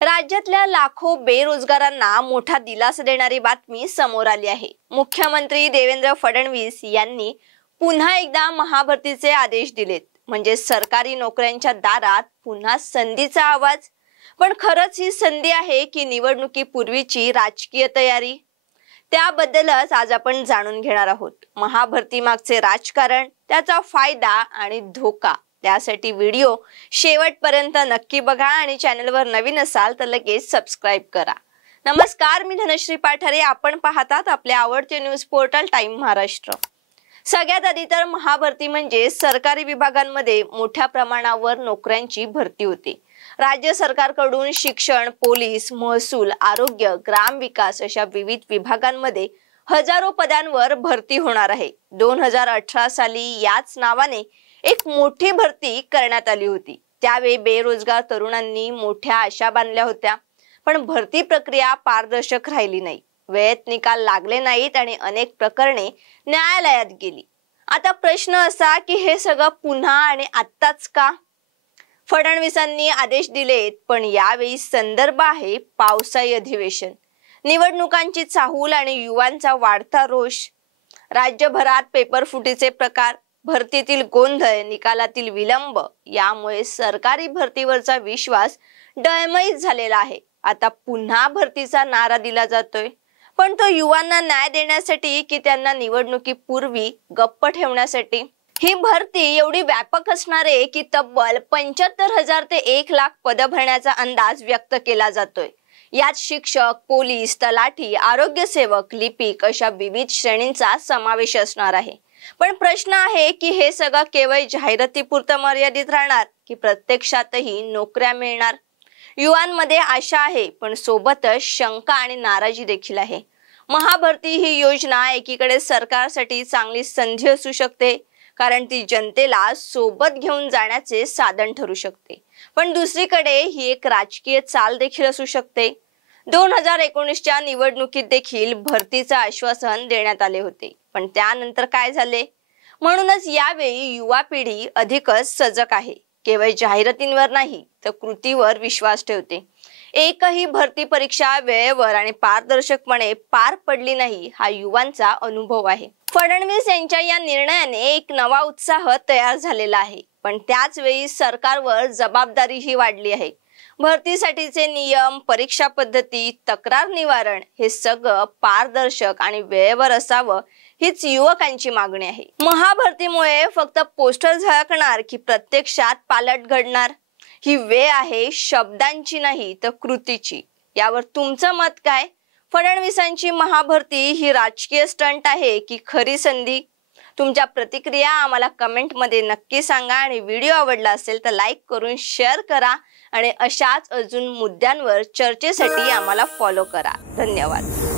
राज्यातल्या लाखो बेरोजगारांना मोठा दिलासा देणारी बातमी समोर आली आहे। मुख्यमंत्री देवेंद्र फडणवीस यांनी पुन्हा एकदा महाभरतीचे आदेश दिलेत। म्हणजे सरकारी नोकऱ्यांच्या दारात पुन्हा संधीचा आवाज। पण खरंच ही संधी आहे की निवडणुकीपूर्वीची राजकीय तयारी? त्याबद्दलच आज आपण जाणून घेणार आहोत। महाभरती मागचे राजकारण, त्याचा फायदा आणि धोका, त्यासाठी व्हिडिओ शेवटपर्यंत नक्की बघा आणि चॅनलवर नवीन असाल तर लगेच सबस्क्राइब करा। नमस्कार, मी धनश्री पाठारे, आपण पाहतात आपले आवडते न्यूज पोर्टल टाइम महाराष्ट्र। सगळ्यात आधी तर महाभरती म्हणजे सरकारी विभागांमध्ये मोठ्या प्रमाणावर नोकऱ्यांची भरती होते। राज्य सरकारकडून शिक्षण, पोलीस, महसूल, आरोग्य, ग्रामविकास अशा विविध विभागांमध्ये हजारो पदांवर भरती होणार आहे। 2018 साली याच नावाने एक मोठी भरती करण्यात आली होती। त्यावेळी बेरोजगार तरुणांनी मोठ्या आशा बांधल्या होत्या, पण भरती प्रक्रिया पारदर्शक राहिली नाही, वेळेत निकाल लागले नाहीत आणि अनेक प्रकरणे न्यायालयात गेली। आता प्रश्न असा की हे सगळं पुन्हा आणि आत्ताच का? फडणवीसांनी आदेश दिलेत, पण यावेळी संदर्भ आहे पावसाळी अधिवेशन, निवडणुकांची चाहूल आणि युवांचा वाढता रोष। राज्यभरात पेपरफुटीचे प्रकार, भरतीतील गोंधळ, निकालातील विलंब यामुळे सरकारी भरतीवरचा विश्वास डळमळीत झालेला आहे। आता पुन्हा भरतीचा नारा दिला जातोय, पण तो युवांना न्याय देण्यासाठी की त्यांना निवडणुकीपूर्वी गप्प ठेवण्यासाठी? ही भरती एवढी व्यापक असणार आहे की तब्बल 75,000 ते 1,00,000 पद भरण्याचा अंदाज व्यक्त केला जातोय। यात शिक्षक, पोलीस, तलाठी, आरोग्य सेवक, लिपिक अशा विविध श्रेणींचा समावेश असणार आहे। पण प्रश्न आहे की हे सगळं केवळ जाहिरातीपुरतं मर्यादित राहणार की प्रत्यक्षातही नोकऱ्या मिळणार? युवांमध्ये आशा आहे, पण सोबतच शंका आणि नाराजी देखील आहे। महाभरती ही योजना एकीकडे सरकारसाठी चांगली संधी असू शकते, कारण ती जनतेला सोबत घेऊन जाण्याचे साधन ठरू शकते, पण दुसरीकडे ही एक राजकीय चाल देखील असू शकते। 2019च्या निवडणुकीत देखील भरतीचे आश्वासन देण्यात आले होते, पण त्यानंतर काय झाले? म्हणूनच यावेळी युवा पिढी अधिकच सजग आहे, केवळ जाहिरातींवर नाही तर कृतीवर विश्वास ठेवते। एकही भरती परीक्षा वेळेवर आणि पारदर्शकपणे पार पडली नाही हा युवांचा अनुभव आहे। फडणवीस यांच्या या निर्णयाने एक नवा उत्साह तयार झालेला आहे, पण त्याच वेळी सरकारवर जबाबदारीही वाढली आहे। भरतीसाठीचे नियम, परीक्षा पद्धती, तक्रार निवारण हे सगळं पारदर्शक आणि वेळेवर असावं हीच युवकांची मागणी आहे। महाभरतीमुळे फक्त पोस्टर झळकणार की प्रत्यक्षात पालट घडणार? ही वेळ आहे शब्दांची नाही तर कृतीची। यावर तुमचं मत काय? फडणवीसांची महाभरती ही राजकीय स्टंट आहे की खरी संधी? तुमच्या प्रतिक्रिया आम्हाला कमेंटमध्ये नक्की सांगा आणि व्हिडिओ आवडला असेल तर लाईक करून शेअर करा आणि अशाच अजून मुद्द्यांवर चर्चेसाठी आम्हाला फॉलो करा। धन्यवाद।